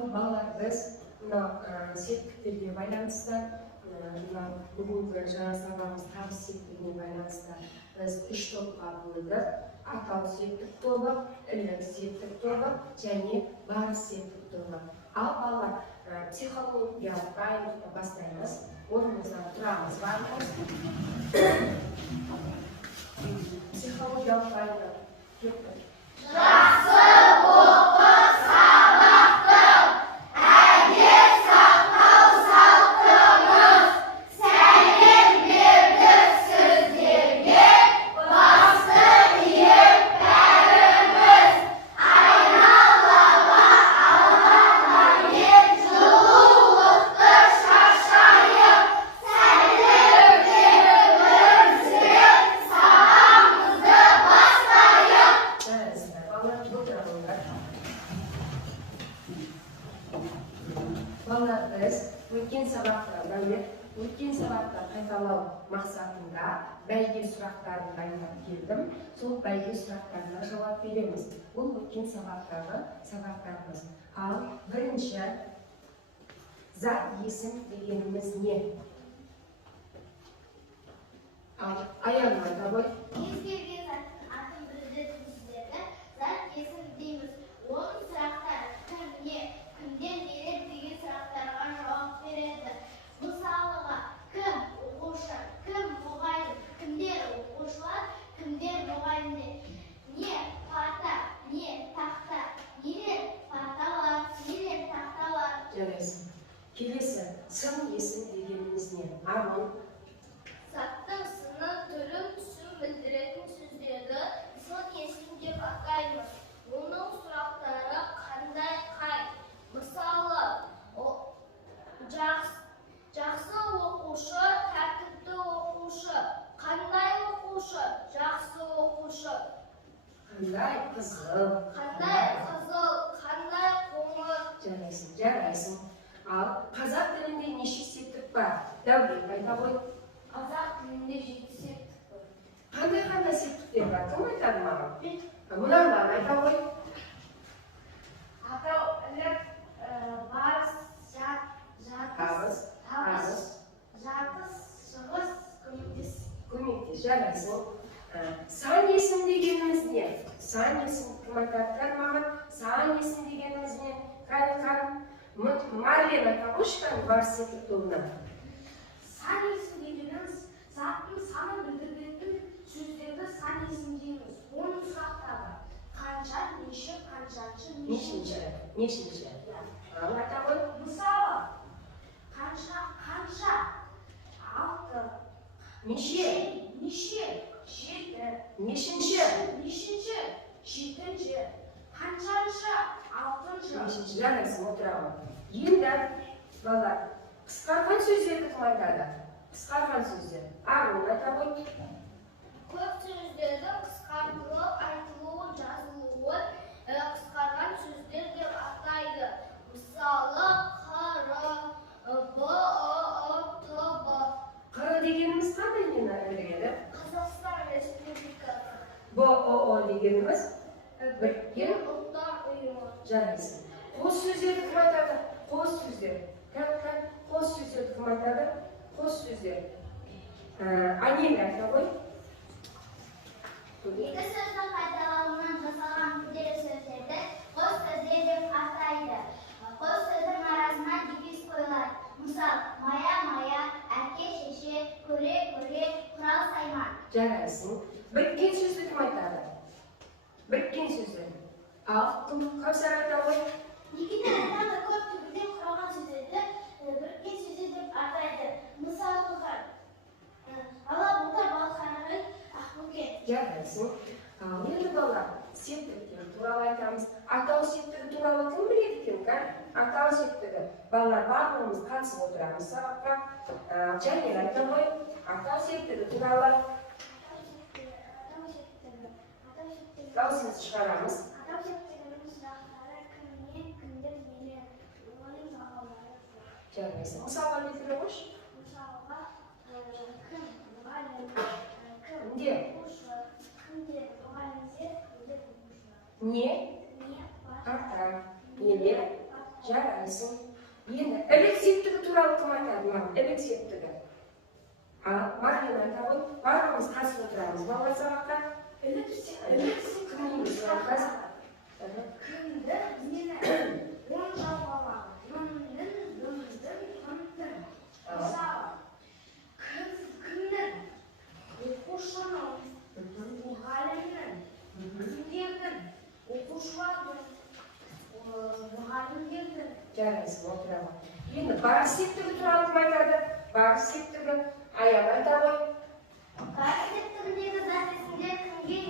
Балалар, біз септіктерге байланысты, бүгінгі жаңа сабағымыз табыс септігіне байланысты біз 3 топқа бөлдік. Атау септік тобы, ілік септік тобы және барыс септік тобы. Ал балалар, психологиялық дайындықты бастаймыз. Орнымыздан тұрамыз, бармыз. Психологиялық дайындық кеттік. Жақсы оқы сабақты, әдеп сақтау салтымыз, сәлем берді сіздерге, басты иіп бәріміз, айналаға алғанайын жылулықты шашайық, сәлем беріңіздер, сабағымызды бастайық. Балалар, біз өткен сабақта қайталау мақсатында бәйге сұрақтарын дайындап келдім. Сол бәйге сұрақтарына жауап береміз. Бұл өткен сабақтағы сабақтарымыз. Ал бірінші, зат есім дегеніміз не? Ал аяғын айта ғой. Кез келген заттың атын білдіретін сөздерді зат есім дейміз. Оның сұрақтары кім, не, кімден келеді деген сұрақтарға жауап береді. Мысалыға, кім оқушы, кім мұғалім, кімдер оқушылар, кімдер мұғалімдер. Не парта, не тақта, нелер парталар, нелер тақталар. Жарайсың. Келесі, сын есім дегеніміз не? Арман. Заттың сыны, түрін, түсін білдіретін сөздерді сын есім деп атаймыз. Оның сұрақтары қандай қай? Мысалы, жақсы оқушы, тәртіпті оқушы. Қандай оқушы? Жақсы оқушы. Қандай қызыл. Қандай қызыл, қандай қоңыр. Жарайсың. Ал қазақ тілінде неше септік бар? Дәулет айта ғой. Қазақ тілінде 7 септік бар. Қандай септіктер бар? Кім айтады маған? Мыналар айта ғой. Атау, ілік, барыс, Табыс, табыс. жатыс, шығыс, көмектес. Жарайсың. Сан есім дегеніміз не? Сан есім кім айтады маған? Сан есім дегеніміз не? Қарым. Марлен айта қойшы бар септік тобына. Сан есім дегеніміз заттың санын білдіретін сөздерді сан есім дейміз. Оның сұрақтары қанша, неше, қаншаншы, Нешінші. Ал айта ғой. Мысалы, қанша, 6, Неше. 7, Нешінші. 7, қаншаншы, 6. Жарайсың, отырамын. Енді, балалар, қысқарған сөздерді кім айтады? Қысқарған сөздер. Арман айта ғой. Көп сөздердің қысқартылып, айтылуы, жазылуы қысқарған сөздер деп атайды. Мысалы, қыры, БО-ТБ. Қыры дегеніміз қандай нені білдіреді? Қазақстан Республикасы. БОО дегеніміз біріккен ұлттар ұйымы. жарайсың. Қос сөздерді кім айтады? Қос сөздер. Қос сөздерді кім айтады? Қос сөздер. Анел айта ғой. Екі сөздің қайталауынан жасалған күрделі сөздерді қос сөздер деп атайды. Қос сөздің арасына дефис қойылады. Мысал, мая, әке, шеше, көре, құрал, сайман. Жарайсың. Біріккен сөзді кім айтады? Біріккен сөзді. Ал Қаусар айта ғой. Никита айтады, көп түбірден құралған сөздерді біріккен сөздер деп атайды. Мысалыға, алабұта, балқарағай, ақбөкен. Жарайсың. Ал енді балалар, септіктер туралы айтамыз. Атау септігі туралы кім біледі екен? Атау септігі. Балалар барлығымыз қатысып отырамыз сабаққа. Және айта ғой. Атау септігі туралы дауысымызды шығарамыз. Атау септігінің сұрақтары кімнен, кімдер, нелер, оның бағалары. Жарайсың. Мысалға келтіре қойшы. Мысалға, кім, мұғалім, кім, Кімде? оқушы, кімдер, мұғалімдер, кімдер, оқушылар. Не? Не, Қарта. Нелер? жарайсың. Енді ілік септігі туралы кім айтады маған? Ілік септігі. Марина айта ғой, барлығымыз қатысып отырамыз. Балалар сабақта ілік септігі кім дейміз? Кімді, нені, он жалғалағы, кімнің, мысалы, кімнің, оқушының, мұғалімнің, кімдердің, оқушылардың, мұғалімдердің. Жарайсың, отырамын. Енді барыс септігі туралы кім айтады? Барыс септігі аяқ айта ғой. Барыс септігіндегі зат есімдер кімге,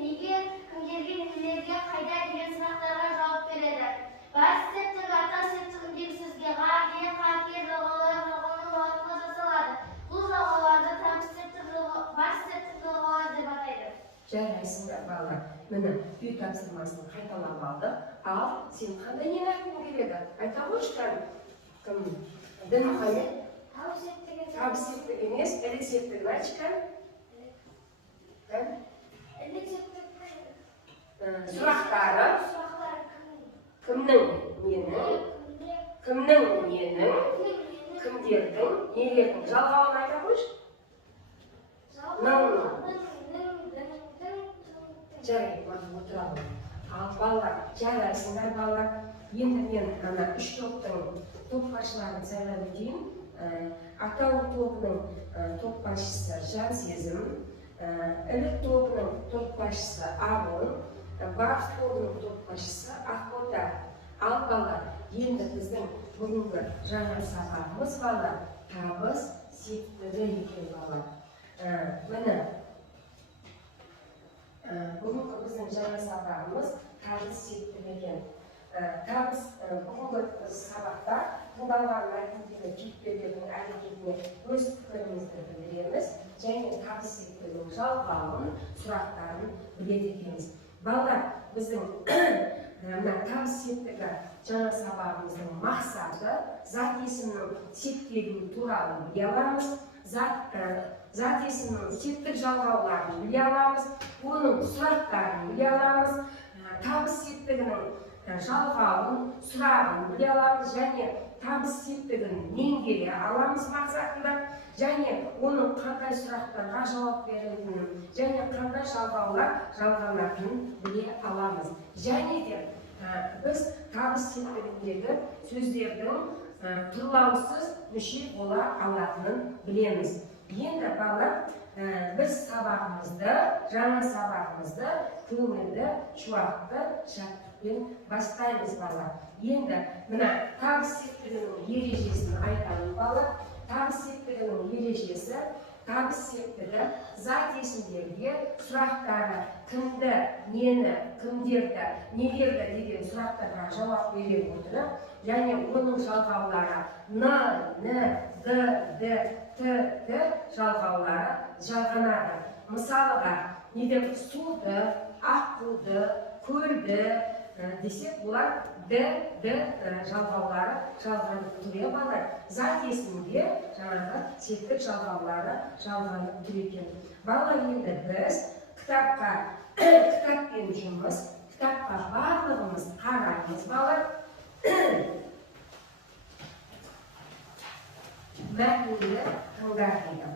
неге, кімдерге, нелерге, қайда деген сұрақтарға жауап береді. Барыс септігі ата септігіндегі сөзге ға, ге, қа, ке жалғаулар жалғауының арқылы жасалады. Бұл жалғауларды барыс септігі жалғаулар деп атайды. Жарайсыңдар балалар. Міне үй тапсырмасын қайталап алды. Ал сен қандай нені айтқың келеді? Айта қойшы кәдім. Кім? Дінмұхамед? Табыс септігі емес, ілік септігін айтшы кәдім. Ілік септігінің сұрақтары кімнің, ненің, кімдердің, нелердің жалғауын айта қойшы. Жарайды, маған отырамын. Ал балалар, жарайсыңдар балалар. Енді мен ана үш топтың топбасшыларын сайлап өтейін. Атау тобының топбасшысы Жансезім, ілік тобының топбасшысы Абыл, барыс тобының топбасшысы Ақбота. Ал балалар, енді біздің бүгінгі жаңа сабағымыз балалар табыс септігі екен балалар. Міне бүгінгі біздің жаңа сабағымыз табыс септігі екен. Табыс бүгінгі сабақта тыңдалған мәтіндегі кейіпкерлердің әрекетіне өз пікірімізді білдіреміз және табыс септігінің жалғауын, сұрақтарын біледі екенбіз. Балалар, біздің табыс септігі жаңа сабағымыздың мақсаты зат есімнің септелуі туралы біле аламыз, зат есімнің септік жалғауларын біле аламыз, оның сұрақтарын біле аламыз, табыс септігінің жалғауын, сұрағын біле аламыз және табыс септігін меңгере аламыз мақсатында және оның қандай сұрақтарға жауап беретінін және қандай жалғаулар жалғанатынын біле аламыз. Және де біз табыс септігіндегі сөздердің тұрлаусыз мүше бола алатынын білеміз. Енді балалар, біз сабағымызды, жаңа сабағымызды көңілді, шуақты, шаттықпен бастаймыз балалар. Енді мына табыс септігінің ережесін айтамын балалар. Табыс септігінің ережесі, табыс септігі зат есімдерге сұрақтары кімді, нені, кімдерді, нелерді деген сұрақтарға жауап бере отырып, және оның жалғаулары н, д, жалғаулары жалғанады. Мысалыға, суды, аққуды, көлді десек, бұлар жалғаулары жалғанып тұр балалар. Зат есімге жаңағы септік жалғаулары жалғанып тұр екен. Балалар, енді біз кітаппен жұмыс, кітапқа барлығымыз қараймыз балалар. Мәтінді тыңдаймыз.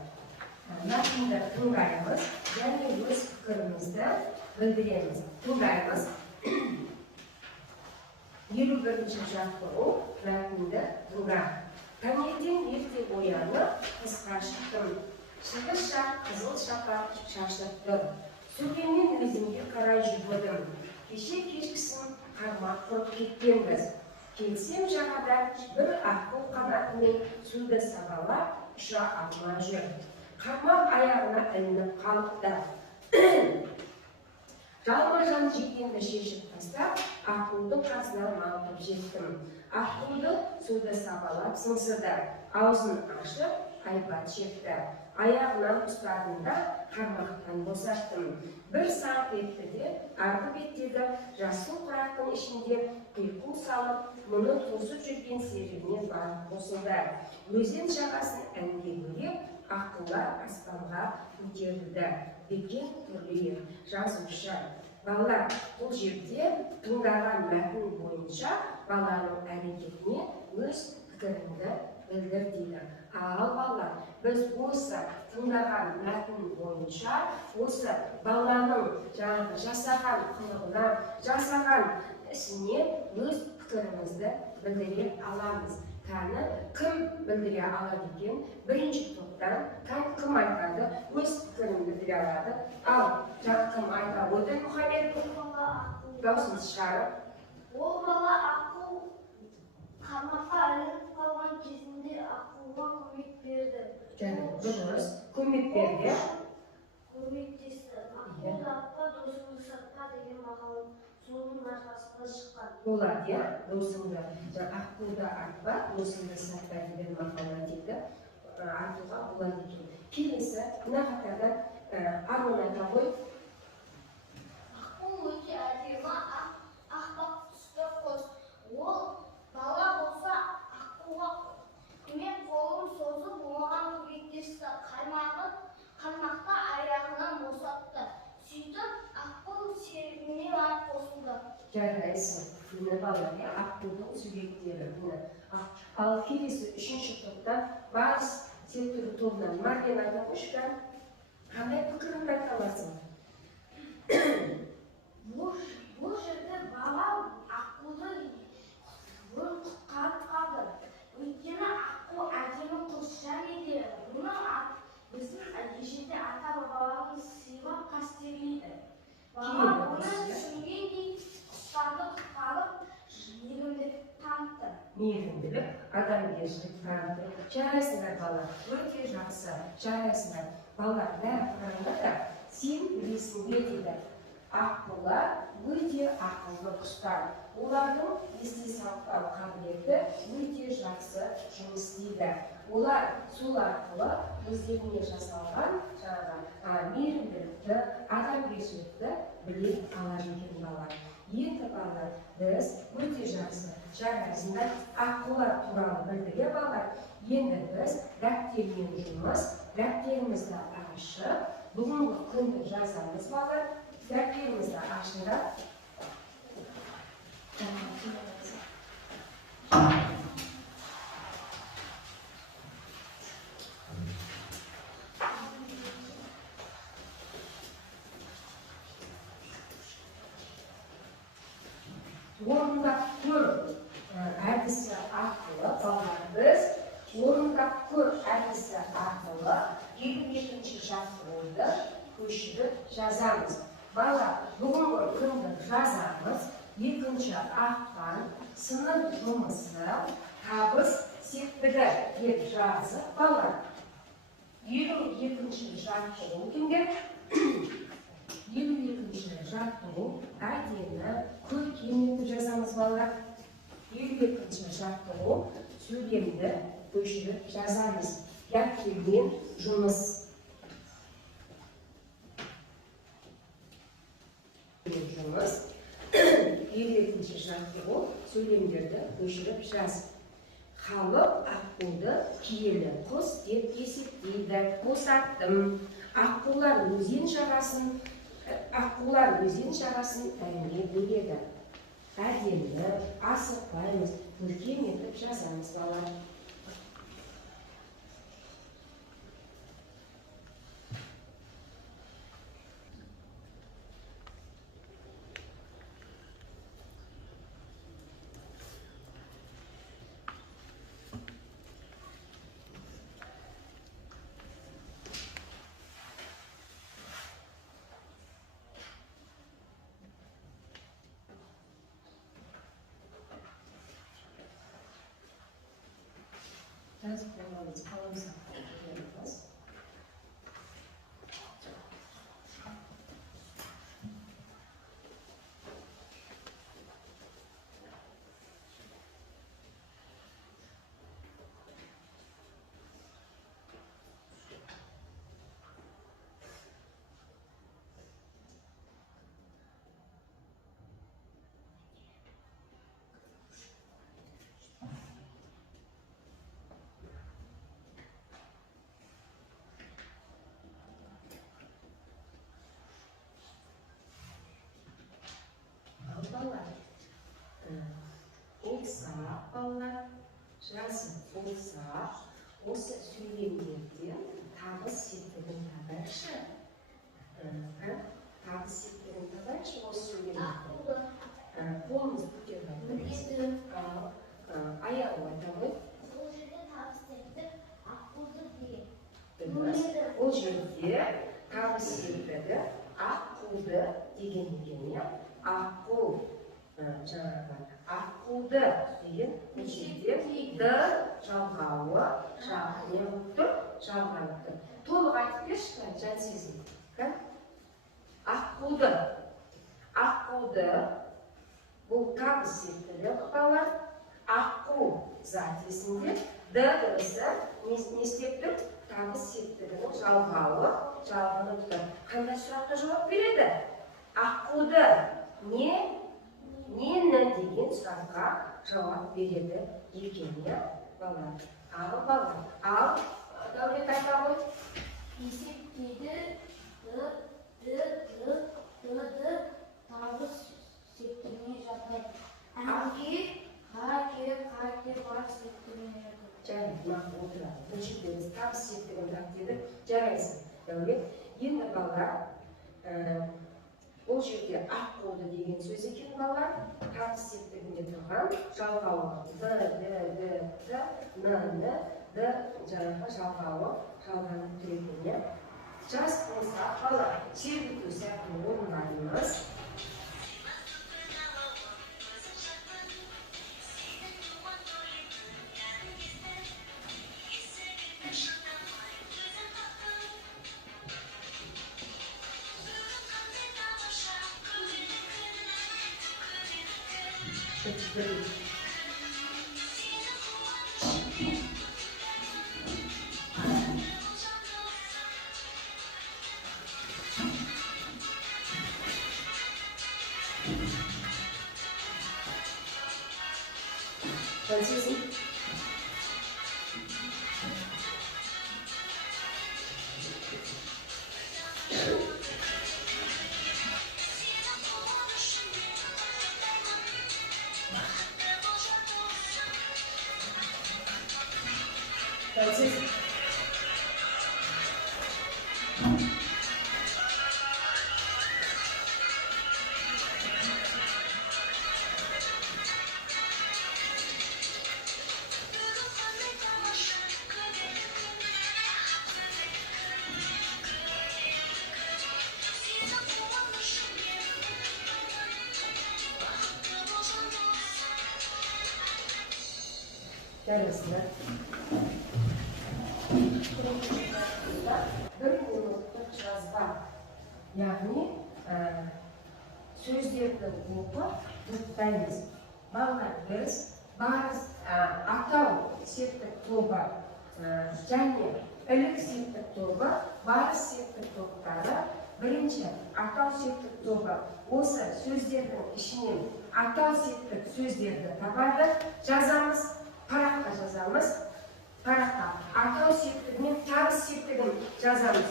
Мәтінді тыңдаймыз және өз пікірімізді білдіреміз. Тыңдаймыз. 51-ші жаттығу мәтінді тыңда. Таңертең ерте оянып, тысқа шықтым. Шығыс жақ қызыл шапақ шашып тұр. Сөкеммен өзімге қарай жүгірдім. Кеше кешкісін қармақ құрып кеткенбіз. Келсем жағада бір аққу қанатымен суды сабалап ұша алмай жүр. Қармақ аяғына ілініп қалыпты. Жалма-жан жекенді шешіп тастап, аққудың қасына малып жеттім. Аққуды суды сабалап сыңсыды, аузын ашып айбат шекті. Аяғынан ұстадым да қармақтан босаттым. Бір саңқ етті де арғы беттегі жасыл құрақтың ішінде қиқу салып, мұны тосып жүрген серігіне барып қосылды. Өзен жағасын әнге бөлеп, аққулар аспанға көтерілді. Бекен Тұрлиев, жазушы. балалар бұл жерде тыңдаған мәтін бойынша баланың әрекетіне өз пікіріңді білдір дейді. Ал балалар, біз осы тыңдаған мәтін бойынша осы баланың жаңағы жасаған қылығына, жасаған ісіне өз пікірімізді білдіре аламыз. Кәні кім білдіре алады екен? Бірінші топтан кім айтады, өз пікірін білдіре алады. Ал кім айта отыр? Мұхаммед, даусыңыз шығарып. Ол бала ақыл қамаққа ілініп қалған кезінде ақылға көмек берді. Дұрыс, көмек берді. Көмектесті. Ақыл атқа досыңды сатпа деген мақал соның арқасында шыққан. Болады, досыңды ақылды артпа, досыңды сатпа деген мақалға дейді. Артуға болады екен. Келесі, мына қатардан арман айта ғой. Ақыл өте әдемі, ақпақ түсті қос. Ол бала болса ақылға көмек қолын созып, оған көмектесті. Қаймақты аяғынан босатты. Сөйтіп ақыл серігіне барып қосылды. Жарайсың. Мені балалар, ақылдың субъекттері. Ал келесі үшінші топтан барыс сектор тобынан Марген айта қойшы, қандай пікіріңді айта аласың? Бұл жерде бала ақылды құтқарып қалды. Өйткені ақыл әдемі қыз және де біздің ежелде ата-бабаларымыз сыйлап қастерлейді. Бала оны түсінгендей құстарды құтқарып, мейірімділік танытты. Мейірімділік, адамгершілік танытты. Жарайсыңдар балалар, өте жақсы. Жарайсыңдар. Балалар, бәрі қараңдар да, сен білесің бе дейді. Аққулар өте ақылды құстар. Олардың есте сақтау қабілеті өте жақсы жұмыс істейді. Олар сол арқылы өздеріне жасалған мейірімділікті, адамгершілікті біле алады екен балалар. Енді балалар, біз өте жақсы жарайсыңдар. Аққулар туралы білдіре балалар. Енді біз дәптермен жұмыс, дәптерімізді ашып, бүгінгі күнді жазамыз балалар. Дәптерімізді ашыңдар. Орындап көр әдісі арқылы балалар, біз орындап көр әдісі арқылы 22-ші жаттығуды көшіріп жазамыз. Бала, бүгінгі күнді жазамыз. 2-ші ақпан сынып жұмысы табыс септігі деп жазып, бала 52-ші жаттығу кімге? 52-ші жаттығу әдемі көркем етіп жазамыз балалар. 52-ші жаттығу сөйлемді көшіріп жазамыз. Дәптермен жұмыс. Жұмыс. 52-ші жаттығу сөйлемдерді көшіріп жаз. Халық аққуды киелі құс деп есептейді. Босаттым. Аққулар өзен жағасын әңгіме бөледі. Әдемі, асықпаймыз, көркем етіп жазамыз балалар. Жазып қойғанымыз қаламыз ақпарат. балалар жазып болса осы сөйлемдерде табыс септігін табайықшы. Табыс септігін табайықшы осы сөйлемдерде. Қолымызды көтеріп айтамыз. Аяғы айтамыз. Бұл жерде табыс септік аққуды деген. Бұл жерде табыс септігі аққуды деген екен. Аққу жаңағы аққуды деген бұл жерде ды жалғауы не болып тұр? Жалғанып тұр. Толық айтып берші, жан сезім. Аққуды бұл табыс септігі балалар. Аққу затесінде д дыбысы не істеп тұр? Табыс септігінің жалғауы жалғанып тұр. Қандай сұраққа жауап береді? Аққуды нені деген сұраққа жауап береді екен, балалар. Ал балалар. Ал Дәулет айта ғой. Есептейді табыс септігіне жатады. Әнге бар септігіне жатады. Жарайды, мақұл отырады. Бұл жерде біз табыс септігін тапты жарайсың, Дәулет. Енді балалар, бұл жерде аққуды деген сөз екен балалар. Табыс септігінде тұрған жалғауы д жаңағы жалғауы жалғанып тұр екен. Жас болса балалар тербету сәтін орындаймыз. Сезім. Сезім. Жарайсыңдар. Бір минуттық жазба. Яғни сөздерді оқып жұрттаймыз. Балалар біз атау септік тобы және ілік септік тобы, барыс септік топтары. Бірінші атау септік тобы осы сөздердің ішінен атау септік сөздерді табады, жазамыз. Параққа жазамыз. Параққа атау септігімен табыс септігін жазамыз.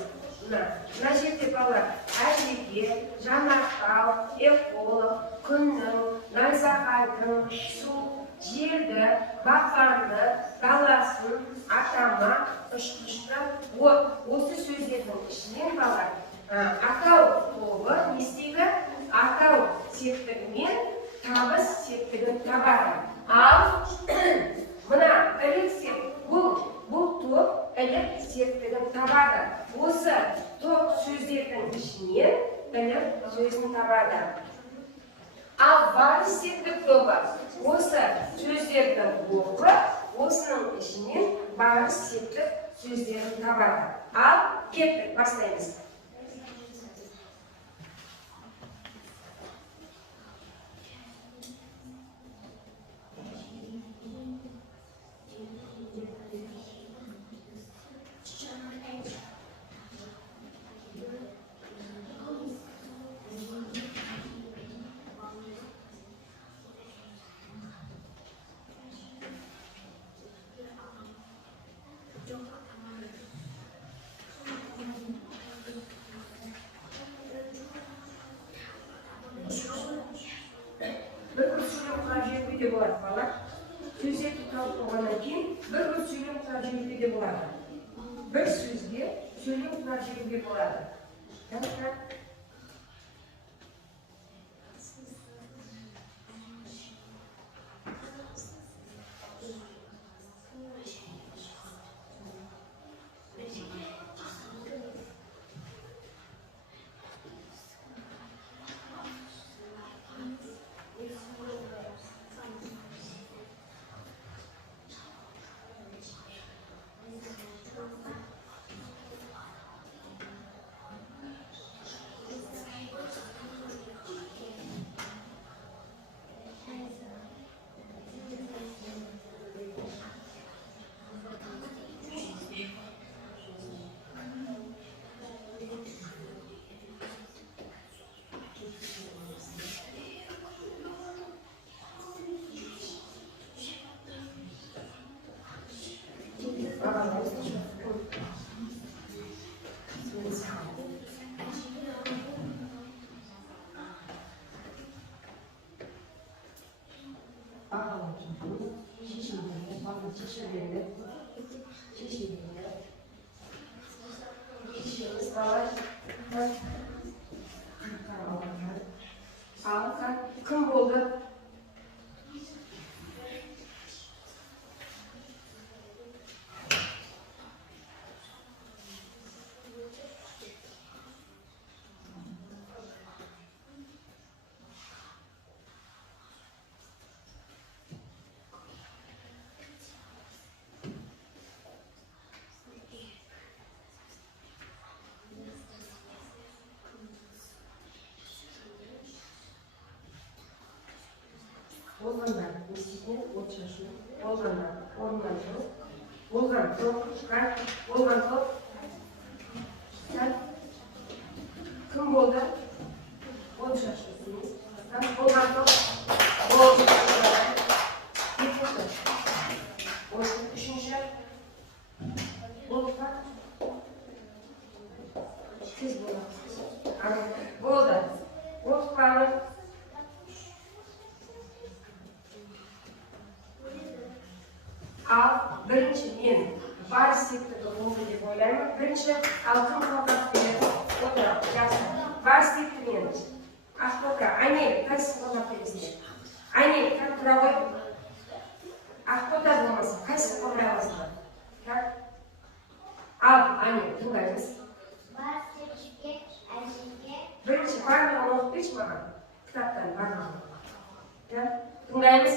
Мына жерде балалар әжеке, жанартау, эколог, күннің, найзағайдың, су, жерді, бақанды, даласын, атама, ұшқышты, осы сөздердің ішінен балалар атау тобы нестегі? Атау септігімен табыс септігін табады. Ал мына ілік септік, бұл топ ілік септігін табады. Осы топ сөздердің ішінен ілік сөзін табады. Ал барыс септік тобы осы сөздерді оқып, осының ішінен барыс септік сөздерін табады. Ал кеттік, бастаймыз. сөздерді тауып болғаннан кейін бір сөйлем құрап жүруге де болады. Bir сөзге сөйлем құрап жүруге болады. Kım oldu? Olganlar, mesleğine ulaşıyor. Olganlar, orman yok. Olgan yok, çıkar. Olgan yok. Sen kim oldu? Ulaşıyorsunuz. Olgan yok. Olgan yok. Yetmedi. Olgan üçüncü. Olgan. Siz bulasınız. Oldu. Olgan. Al birinchi men bari sektorda bo'ldi deb o'ylayman. Birinchi alqim faqat o'tirib yaxshi. Bari sektor men. Axboka, ayni qaysi qo'llab kelasizlar? Ayni kattaroq. Axboka bo'lmasa qaysi qo'llayapsizlar? Al, ayni tinglaymiz. Bari sektorga, ayniga. Birinchi barni o'qib berishmagan. Kitobdan barni. Tinglaymiz.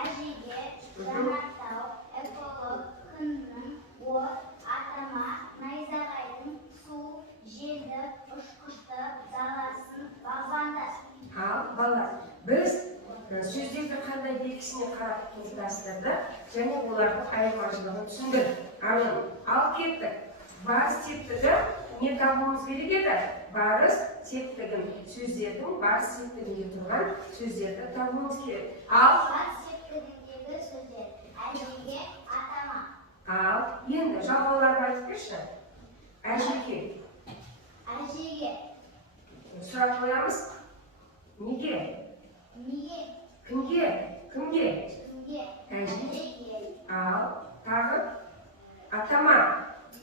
Ayniga. Zanatau, ekolog, kınның, ot, atama, найзағайдың, су, желді, ұшқышты, даласын, бағбанды. Балалар, біз сөздерді қандай белгісіне қарап тұрсыздар және олардың айырмашылығын түсіндіріп, алып кеттік. Барыс тектігі не табуымыз керек еді? Барыс тектігін сөздердің барыс тектігінде тұрған сөздерді табуымыз керек. Барыс тектігіндегі сөздер әжеге, атама. Енді жалғауларға айтып берші. Әжеге. Әжеге. Сұрақ қоямыз. Неге? Неге? Кімге? Кімге? Кімге? Әжеге. Тағы? Атама.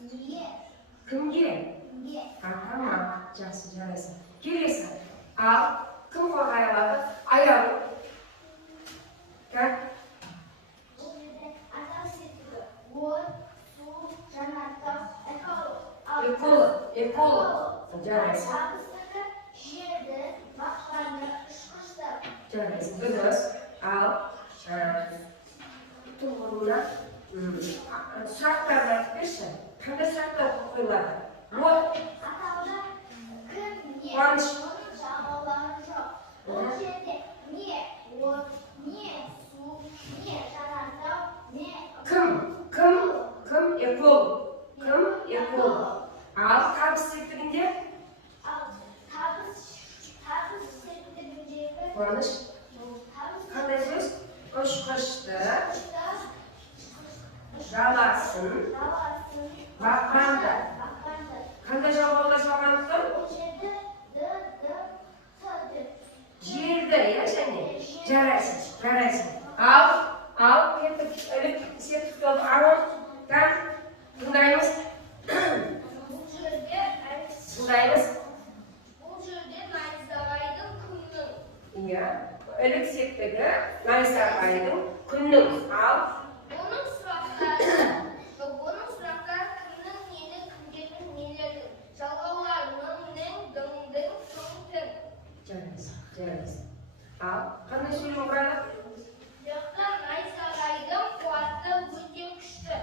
Неге? Кімге? Кімге? Атама. Жақсы, жарайсың. Келесі. Кім қорғай алады? Аяу. Бұл жерде атау сектігі. От, су, жанартау, эколог. Эколог. Жарайсың. Табыстығы жерді, бақшаны, ұшқышты. Жарайсың. Дұрыс. Тұғырына сұрақтарды айтып берші. Қандай сұрақтар қойылады? От. Атауда кім, не, Қуаныш. оның жағалары жоқ. Бұл жерде не от, не су, не жанартау, не Кім эколог? Кім эколог? Табыс сектігінде? Табыс сектігіндегі Қуаныш. Қандай сөз? Ұшқышты, жаласын, баққанды. Қандай жалғаулар жалғандықтан? Бұл жерде Жерді, және? Жарайсың. элек септикті арон кән тыңдаймыз. Тыңдаймыз. Бұл жерде найзағайдың күннің. Иә. Элек септігі найзағайдың күннің. Ал Оның сұрақтары кімнің нені, кімдердің нелердің, жалғауларының, дыңдың, соңтың. Жарайсыз. Ал қандай сөйлем құрады? Жақта найзағайдың қуаты өте күшті.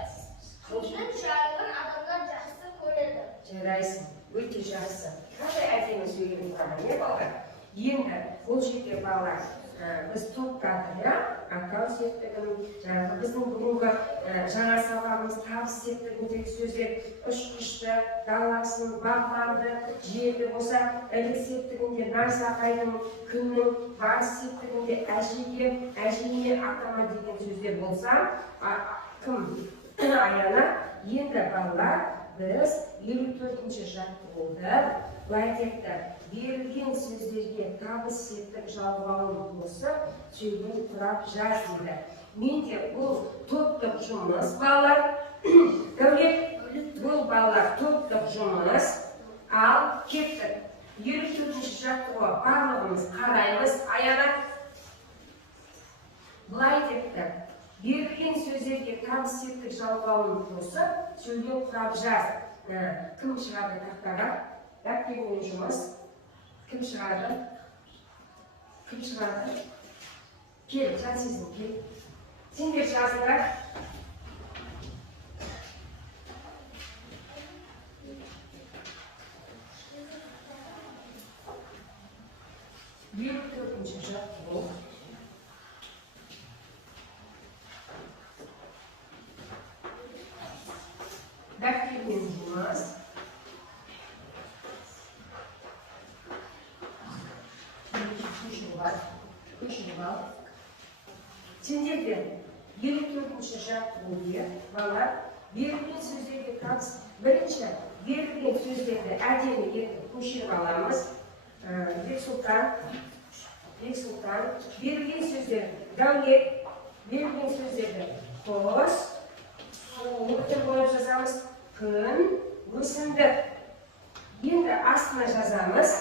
Күннің жарығын адамдар жақсы көреді. Жарайсың. Өте жақсы. Қандай әдемі сөйлем құрады, не балалар? Енді бұл жерде балалар біз топтадық, иә? Атау септігін, біздің бүгінгі жаңа сабағымыз табыс септігіндегі сөздер үш күшті, даласын, бағланды, жерді болса, ілік септігінде найзағайдың, күннің, барыс септігінде әжеге, әжене атама деген сөздер болса, кім аяна? Енді балалар біз 54-ші жаттығуды былай кетті. Берілген сөздерге табыс септік жалғауын қосып, сөйлем құрап жаз дейді. Менде бұл топтық жұмыс балалар. Дәулет, бұл балалар топтық жұмыс. Ал кеттік. 54-ші жаттығуға барлығымыз қараймыз. Аяна былай кетті. Берілген сөздерге табыс септік жалғауын қосып, сөйлем құрап жаз. Кім шығады тақтаға? Дәптермен жұмыс. Кім шығады? Кім шығады? Кел, жансызым, кел. Сендер жазыңдар. Елу төртінші жаттығу. Дәптермен жұмыс. Сендерден 54-ші жаттығуды балалар берілген сөздерге табыс. Бірінші, берілген сөздерді әдемі етіп көшіріп аламыз. Бексұлтан, берілген сөздер Дәулет, берілген сөздерді қос, өтір болып жазамыз. Күн, өсімдік. Енді астына жазамыз.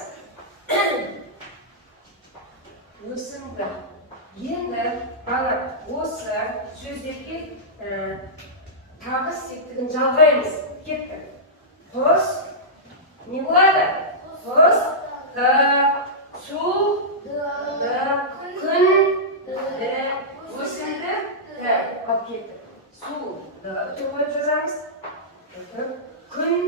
Өсімдік. Енді балалар осы сөздерге табыс септігін жалғаймыз. Кеттік. Қос, не болады? Қос, су, күн, өсімдік, ал кеттік. Су, өтір болып жазамыз. Күн,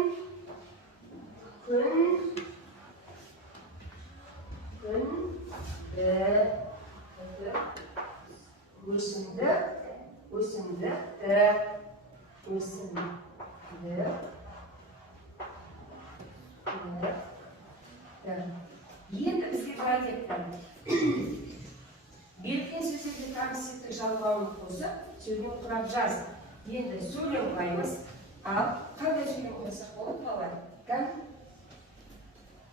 өсімдік. Енді бізге қалай кетті? Берілген сөздерге табыс септік жалғауын қосып, сөйлем құрап жаз. Енді сөйлем құраймыз. Ал қандай сөйлем құрасақ болады балалар?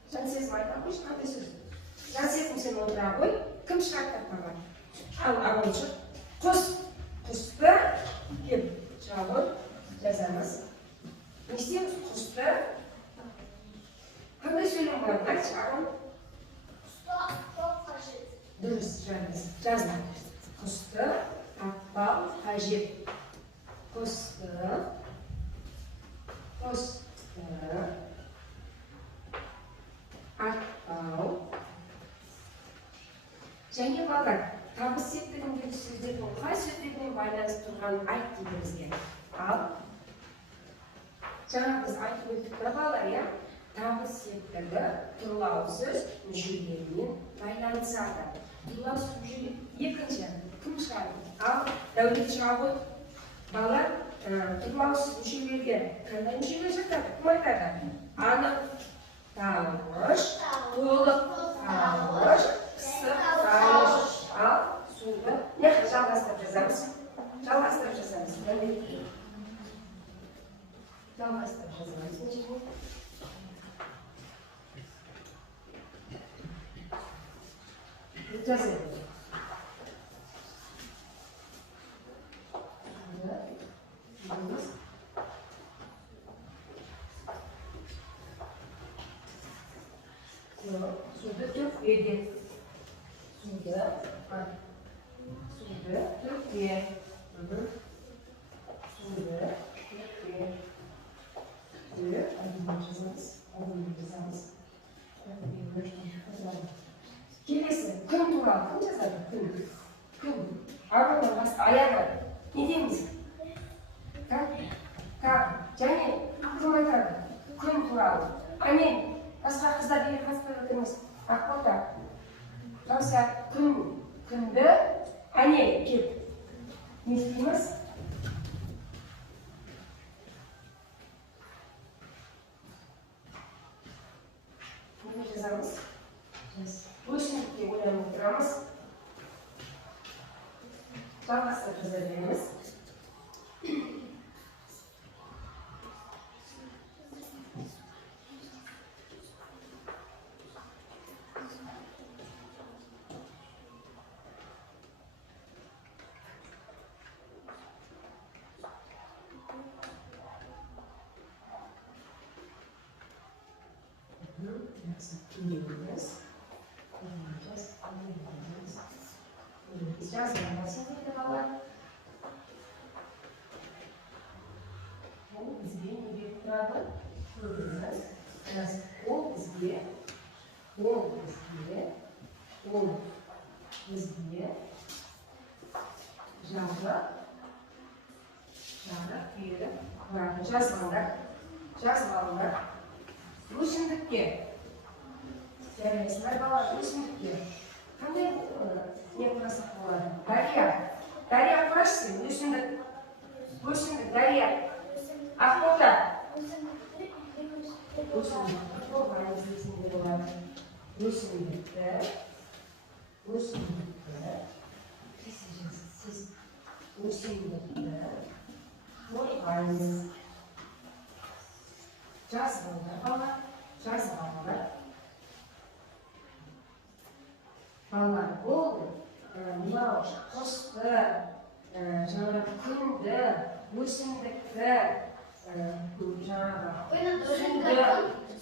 Жансезім айта қойшы, қандай сөз? Жансезім сен отыра қой, кім шығарды тақпаға? Ал ағылшы. Құс. Құсты. Кел, жауыр. Жазамыз. Не істейміз? Құсты. Қандай сөйлем болады? Айтшы ағым. Құсты таппау қажет. Дұрыс, жазды. Құсты таппау қажет. Құсты атпау. Және балалар, табыс септігіндегі сөздердің қай сөздермен байланысып тұрғанын айт дейді бізге. Ал жаңа біз айтып өттік та балалар, иә? Табыс септігі тұрлау сөз мүшелерімен байланысады. Тұрлау сөз мүшелері екінші кім шығады? Ал Дәулет шыға ғой. Балалар, тұрлау сөз мүшелерге қандай мүшелер жатады? Кім айтады? Анық тауыш, толық тауыш, пысық тауыш. Ал суды жалғастырып жазамыз. Жалғастырып жазамыз. Жазайық. Сүндікке. Сүндікке. Келесі күн туралы кім жазады? Күн. Күн. Арбадан басқа аяғы не дейміз? Как? Және кім айтады? Күн туралы. Әне, басқа қыздар ел қатыспай отырмыз. Ақбота. Жауса күнді әне кеп. Не істейміз? Не жазамыз? Өсімдікке ойланып отырамыз. Жалғастырып жаза береміз. Жазған басын дейді бала. Ол бізге не беріп тұрады? Ол бізге жарық беріп тұрады. Жазғандар. Өсімдікке. Жарайсыңдар бала, өсімдікке. Қандай не құрасақ болады? Дария құрашсың, өсімдік, Дария. Ақбота. Өсімдікті қорғаймыз. Жазғандар бала, жазғандар. Балалар болды. Мынау құсты, жаңағы күнді, өсімдікті,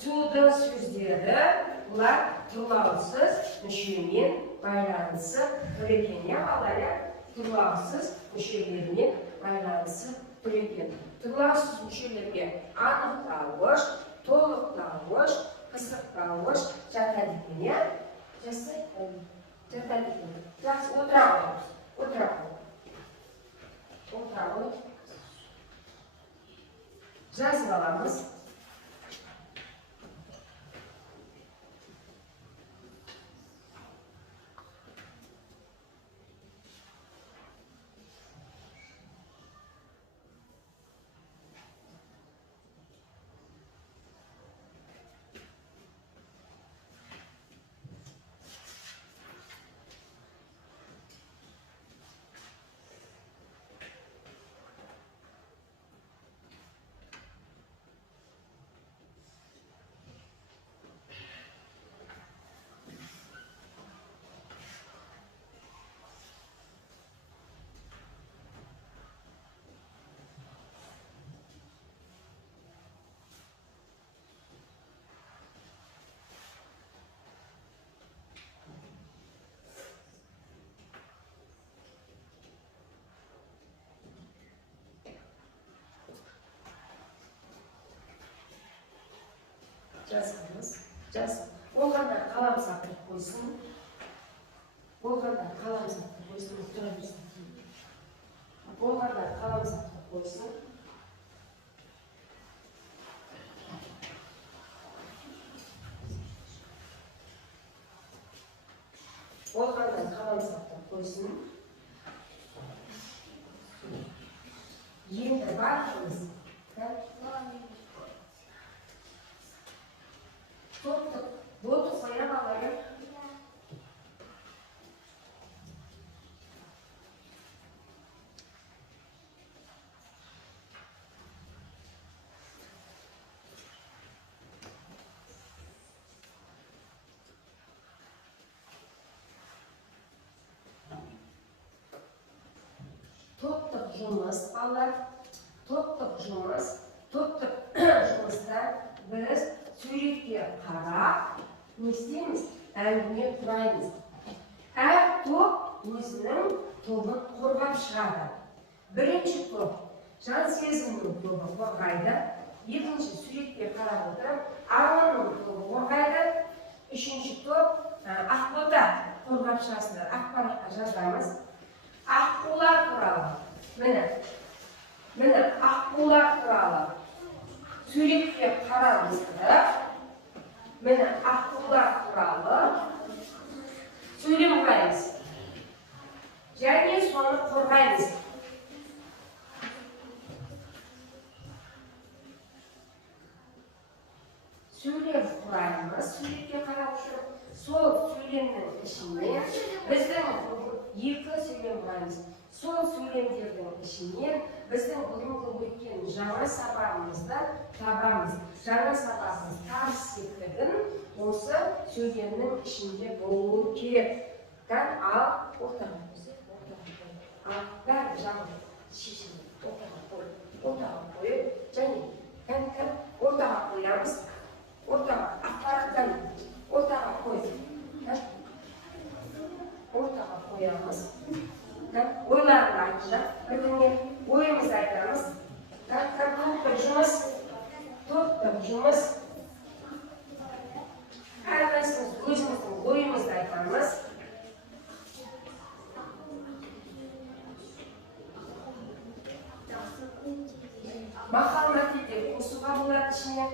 суды сөздері, бұлар тұрлаусыз мүшемен байланысы тұр екен. Балалар, тұрлаусыз мүшелермен байланысы тұр екен. Тұрлаусыз мүшелерге анықтауыш, толықтауыш, пысықтауыш жатады екен. Жатады екен. Жақсы, отыра қой. Жазып аламыз. Жазғаныз. Болғанда қалам сақтырып қойсын. Болғанда қалам сақтырып қойсын. Енді бақыңыз. Болды қоя балалар. Топтық жұмыс балалар. Топтық жұмыста біз суретке қарап, не істейміз? Әңгіме құраймыз. Әр топ өзінің тобын қорғап шығады. Бірінші топ жан сезімнің тобы қорғайды. Екінші суретке қарап отырып, арманның тобы қорғайды. Үшінші топ ақбота қорғап шығасыңдар. Ақпаратқа жазамыз. Аққулар туралы. Міне аққулар туралы суретке қарамыз. Міне аққулар туралы сөйлем құраймыз. Және соны қорғаймыз. Сөйлем құраймыз. Суретке қарап жүріп, сол сөйлемнің ішіне біздің екі сөйлем құраймыз. Сол сөйлемдердің ішінен біздің бүгінгі өткен жаңа сабағымызды табамыз. Жаңа сабағымыз табыс септігін осы сөйлемнің ішінде болуы керек. Ал ортаға бәрі жаңа шешімді ортаға қойып, және ортаға қоямыз. Ортаға ақпараттан ортаға қойып, ортаға қоямыз. Ойларын айтып, біріне ойымызды айтамыз. Топтық жұмыс. Әрқайсымыз өзіміздің ойымызды айтамыз. Мақал мәтелдер қосуға болады ішіне.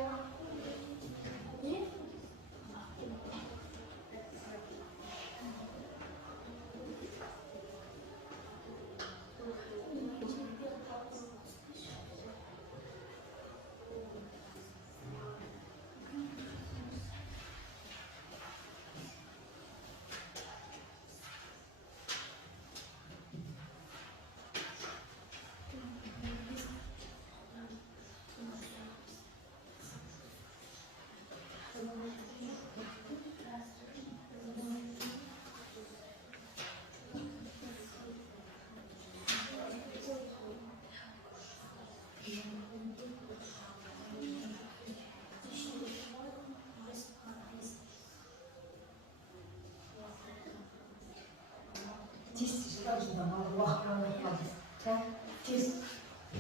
Тез.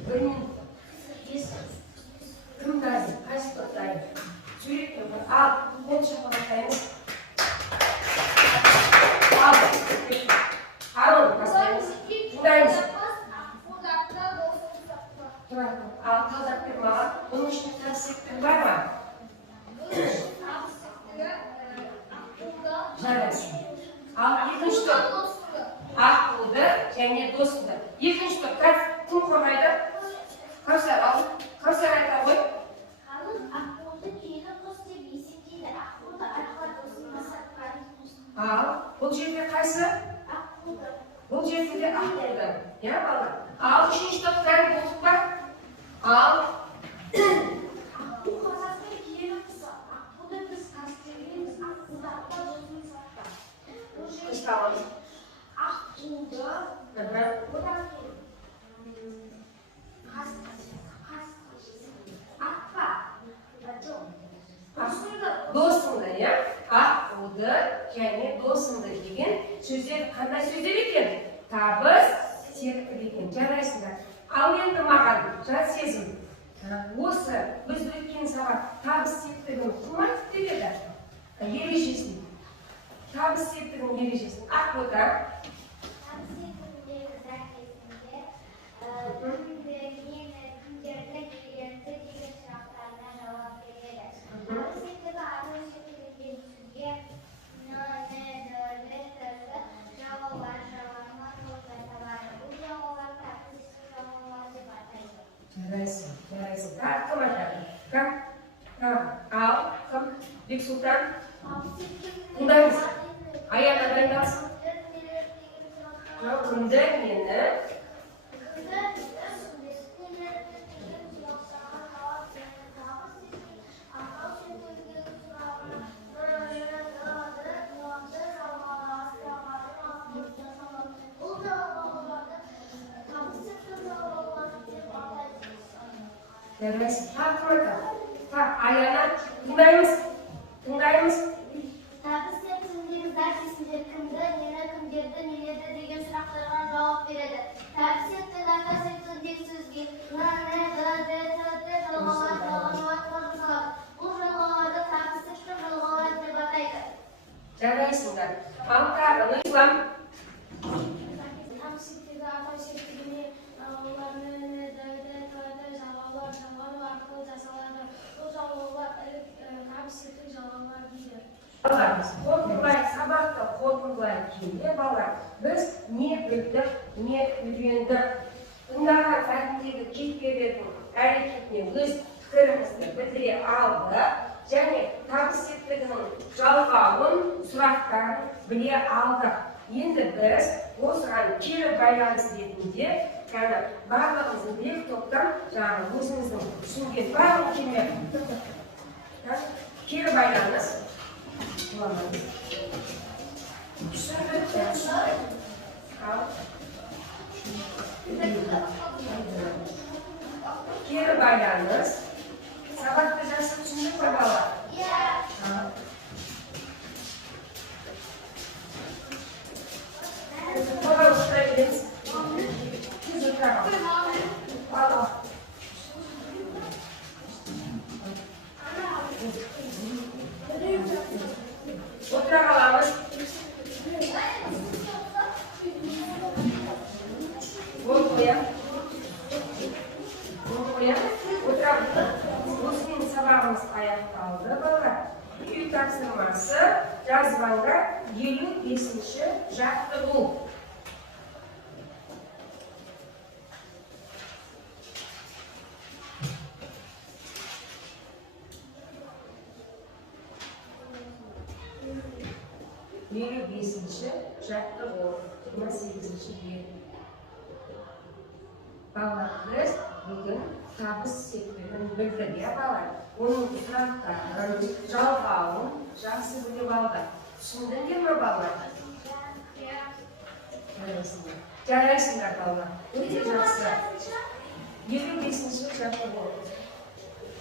Бір минут. Кім дайын? Қайсы топ дайын? Суретке бір. Ал, қол шапалақтаймыз. Ал, алын бастаймыз. Тыңдаймыз. Тұрады. Ал, талдап бер маған. Бұның ішінде табыс септігі бар ма? Жарайсың. Ал, екінші топ. Аққуды және досыңды. Екінші топ кім қорғайды? Кәусар, ал. Кәусар айта ғой. Аққуды кені қос деп есептейді. Аққуды арқылы досына сатқан. Ал, бұл жерде қайсы? Аққуды. Бұл жерде де аққуды. Я, балдар. Ал, үшінші топ бәрі болдық па? Ал. Аққу қазасын кені қыса. Аққуды біз қастергеніміз. Аққуды арқылы досына сатқан. Қыстамыз. Аққуды одан досыңды, иә? Аққуды және досыңды деген сөздер қандай сөздер екен? Табыс септігі екен. Жарайсыңдар. Ал енді маған жат сезім. Осы біз өткен сабақ табыс септігін кім айтып береді? Ережесін. Табыс септігін ережесін. Ақбота. Жарайсың. Кім айтады? Ал, кім? Бексұлтан? Тыңдаймыз. Аяна дайындалсын. Күнді мені Жарайсың. Кім айтады? Аяна, тыңдаймыз. Табыс септігіндегі зат есімдер кімді, нені, кімдерді, нелерді кейіпкерлердің әрекетіне өз пікірімізді білдіре алды және табыс тетігінің жалғауын, сұрақтарын біле алдық. Енді біз осыған кері байланыс ретінде барлығымыздың бір топтан өзіміздің түсінген барлық кері байланыс кері байланыс сабақты жақсы түсіндік пе бала? Қалай отыра береміз? Тез отыра қал. Отыра қаламыз. Ол қоя. Отыра. Осымен сабағымыз аяқталды балалар. Үй тапсырмасы жазбаңға 55-ші жаттығу. Елу бесінші жаттығу, 28-ші бет. Балалар, біз бүгін табыс секторын білдік, балалар. Оның сұрақтарын, жалғауын жақсы біліп алды. Түсіндіңдер ме балалар? Жарайсыңдар балалар. Өте жақсы. 55-ші жаттығу.